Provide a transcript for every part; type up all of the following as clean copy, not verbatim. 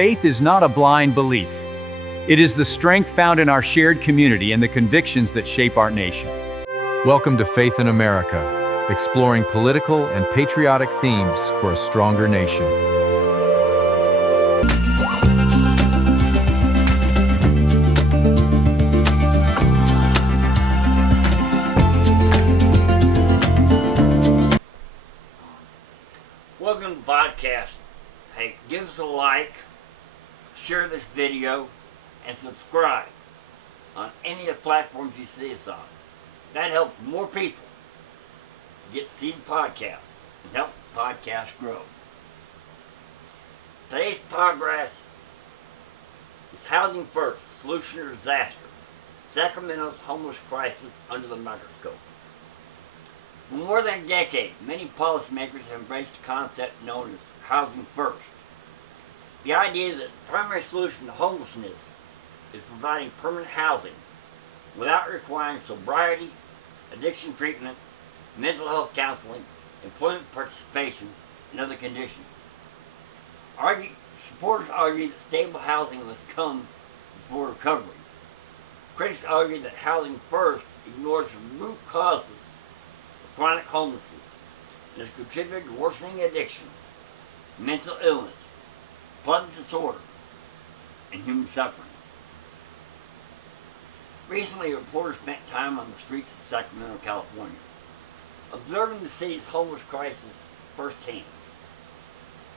Faith is not a blind belief. It is the strength found in our shared community and the convictions that shape our nation. Welcome to Faith in America, exploring political and patriotic themes for a stronger nation. Welcome to the podcast. Hey, give us a like, share this video, and subscribe on any of the platforms you see us on. That helps more people get to see the podcast and helps the podcast grow. Today's progress is Housing First, Solution to Disaster. Sacramento's homeless crisis under the microscope. For more than a decade, many policymakers have embraced the concept known as Housing First. The idea that the primary solution to homelessness is providing permanent housing without requiring sobriety, addiction treatment, mental health counseling, employment participation, and other conditions. Supporters argue that stable housing must come before recovery. Critics argue that Housing First ignores the root causes of chronic homelessness and has contributed to worsening addiction, mental illness, blood disorder, and human suffering. Recently, a reporter spent time on the streets of Sacramento, California, observing the city's homeless crisis firsthand.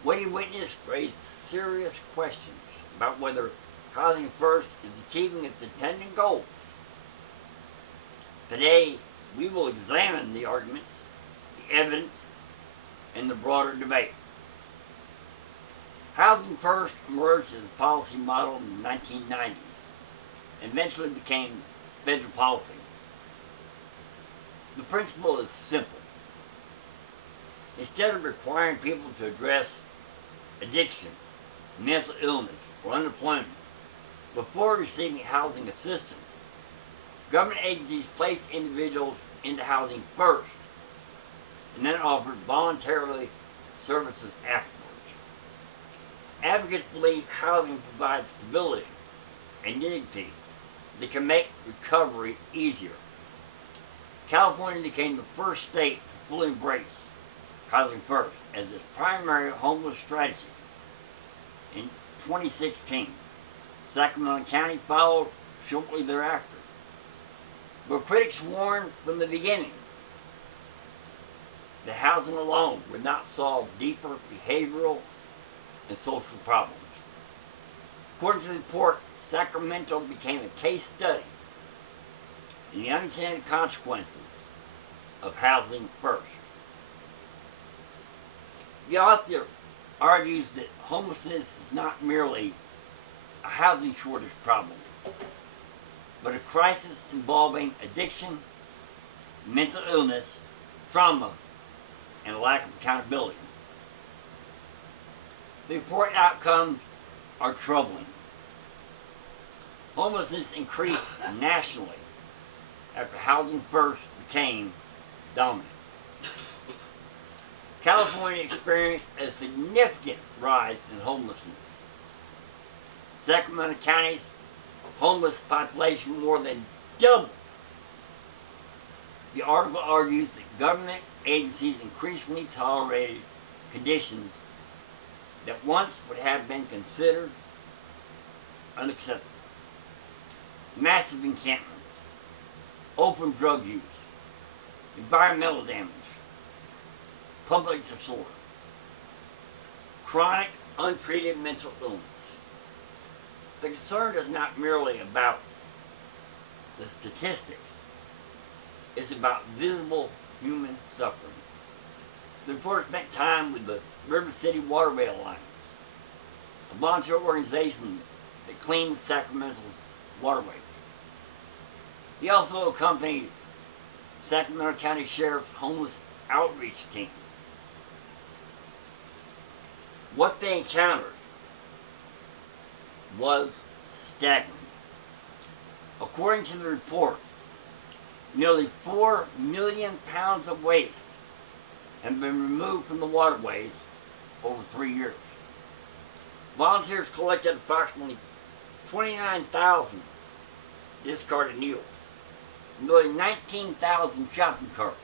What he witnessed raised serious questions about whether Housing First is achieving its intended goals. Today, we will examine the arguments, the evidence, and the broader debate. Housing First emerged as a policy model in the 1990s and eventually became federal policy. The principle is simple. Instead of requiring people to address addiction, mental illness, or unemployment before receiving housing assistance, government agencies placed individuals into housing first and then offered voluntarily services afterwards. Advocates believe housing provides stability and dignity that can make recovery easier. California became the first state to fully embrace Housing First as its primary homeless strategy. In 2016, Sacramento County followed shortly thereafter. But critics warned from the beginning that housing alone would not solve deeper behavioral and social problems. According to the report, Sacramento became a case study in the unintended consequences of Housing First. The author argues that homelessness is not merely a housing shortage problem, but a crisis involving addiction, mental illness, trauma, and a lack of accountability. The report outcomes are troubling. Homelessness increased nationally after Housing First became dominant. California experienced a significant rise in homelessness. Sacramento County's homeless population more than doubled. The article argues that government agencies increasingly tolerated conditions that once would have been considered unacceptable. Massive encampments, open drug use, environmental damage, public disorder, chronic untreated mental illness. The concern is not merely about the statistics, it's about visible human suffering. The report spent time with the River City Waterway Alliance, a volunteer organization that cleans Sacramento's waterways. He also accompanied Sacramento County Sheriff's homeless outreach team. What they encountered was staggering. According to the report, nearly 4 million pounds of waste have been removed from the waterways over 3 years. Volunteers collected approximately 29,000 discarded needles, nearly 19,000 shopping carts,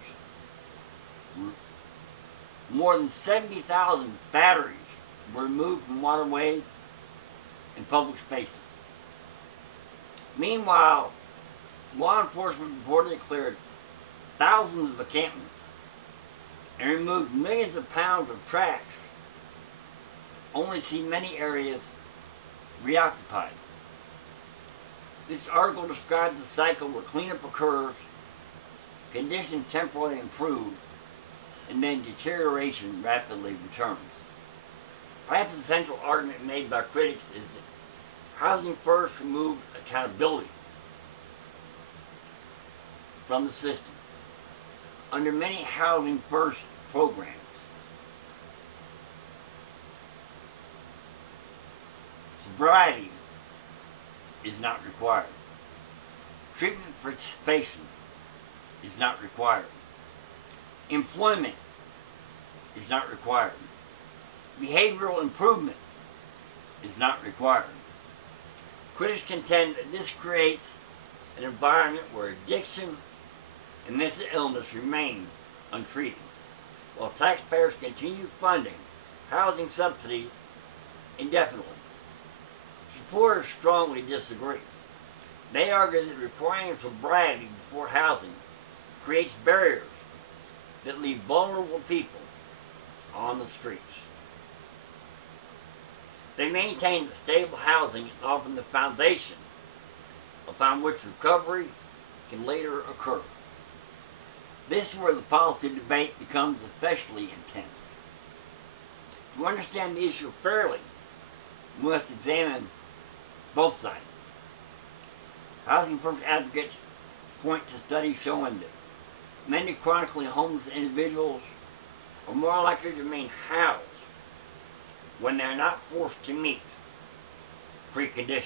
more than 70,000 batteries were removed from waterways and public spaces. Meanwhile, law enforcement reportedly cleared thousands of encampments and removed millions of pounds of trash, only see many areas reoccupied. This article describes the cycle where cleanup occurs, conditions temporarily improve, and then deterioration rapidly returns. Perhaps the central argument made by critics is that housing first removed accountability from the system. Under many housing first programs, sobriety is not required. Treatment participation is not required. Employment is not required. Behavioral improvement is not required. Critics contend that this creates an environment where addiction and mental illness remain untreated, while taxpayers continue funding housing subsidies indefinitely. Supporters strongly disagree. They argue that requiring sobriety before housing creates barriers that leave vulnerable people on the streets. They maintain that stable housing is often the foundation upon which recovery can later occur. This is where the policy debate becomes especially intense. To understand the issue fairly, we must examine both sides. Housing first advocates point to studies showing that many chronically homeless individuals are more likely to remain housed when they are not forced to meet preconditions.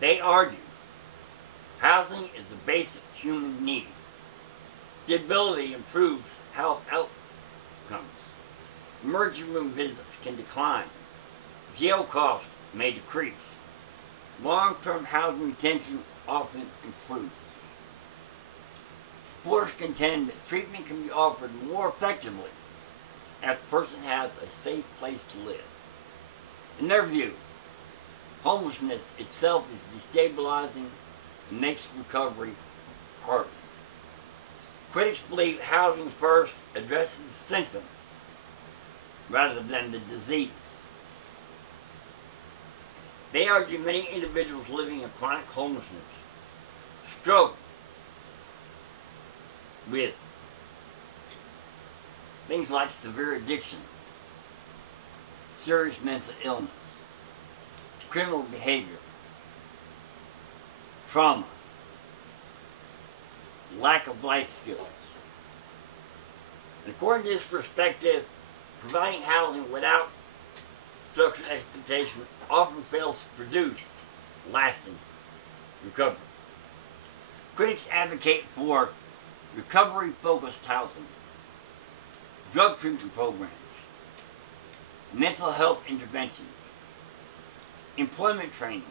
They argue housing is a basic human need. Stability improves health outcomes. Emergency room visits can decline. Jail costs may decrease. Long-term housing retention often improves. Supporters contend that treatment can be offered more effectively if the person has a safe place to live. In their view, homelessness itself is destabilizing and makes recovery harder. Critics believe housing first addresses the symptom rather than the disease. They argue many individuals living in chronic homelessness struggle with things like severe addiction, serious mental illness, criminal behavior, trauma, lack of life skills. And according to this perspective, providing housing without structured expectation often fails to produce lasting recovery. Critics advocate for recovery-focused housing, drug treatment programs, mental health interventions, employment training,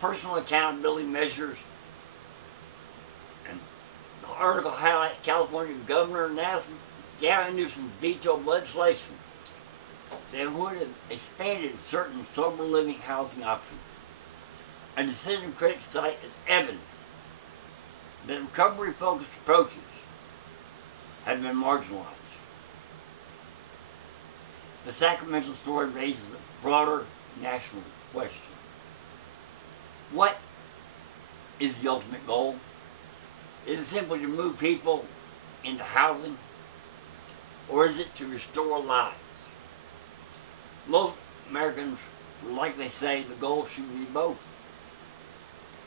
personal accountability measures, and the article highlights California Governor Gavin Newsom's vetoed legislation that would have expanded certain sober living housing options. A decision critics cite as evidence that recovery-focused approaches have been marginalized. The Sacramento story raises a broader national question. What is the ultimate goal? Is it simply to move people into housing, or is it to restore lives? Most Americans would likely say the goal should be both.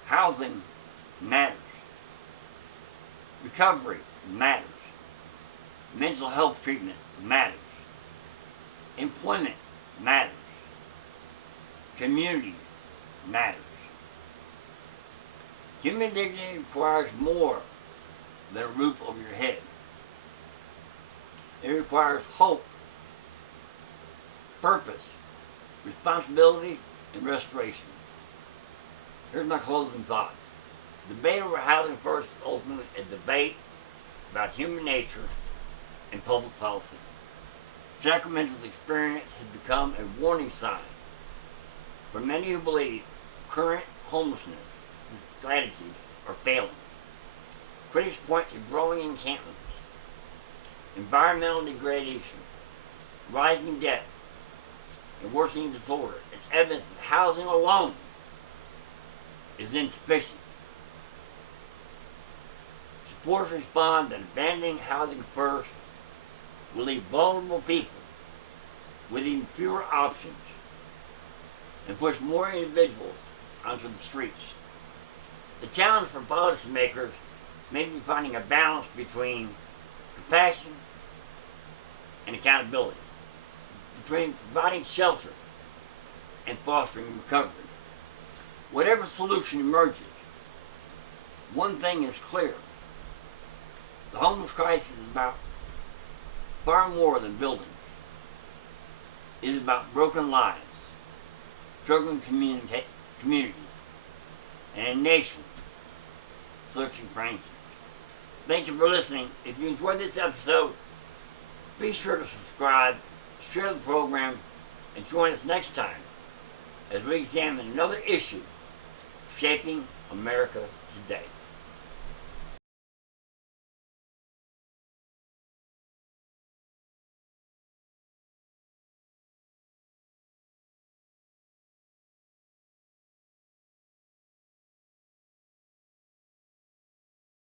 Housing matters. Recovery matters. Mental health treatment matters. Employment matters. Community matters. Human dignity requires more than a roof over your head. It requires hope purpose, responsibility, and restoration. Here's my closing thoughts. Debate over housing first is ultimately a debate about human nature and public policy. Sacramento's experience has become a warning sign for many who believe current homelessness strategies are failing. Critics point to growing encampments, environmental degradation, rising debt, and worsening disorder as evidence that housing alone is insufficient. Supporters respond that abandoning housing first will leave vulnerable people with even fewer options and push more individuals onto the streets. The challenge for policymakers may be finding a balance between compassion and accountability, between providing shelter and fostering recovery. Whatever solution emerges, one thing is clear. The homeless crisis is about far more than buildings. It is about broken lives, struggling communities, and a nation searching for answers. Thank you for listening. If you enjoyed this episode, be sure to subscribe, share the program, and join us next time as we examine another issue shaping America today.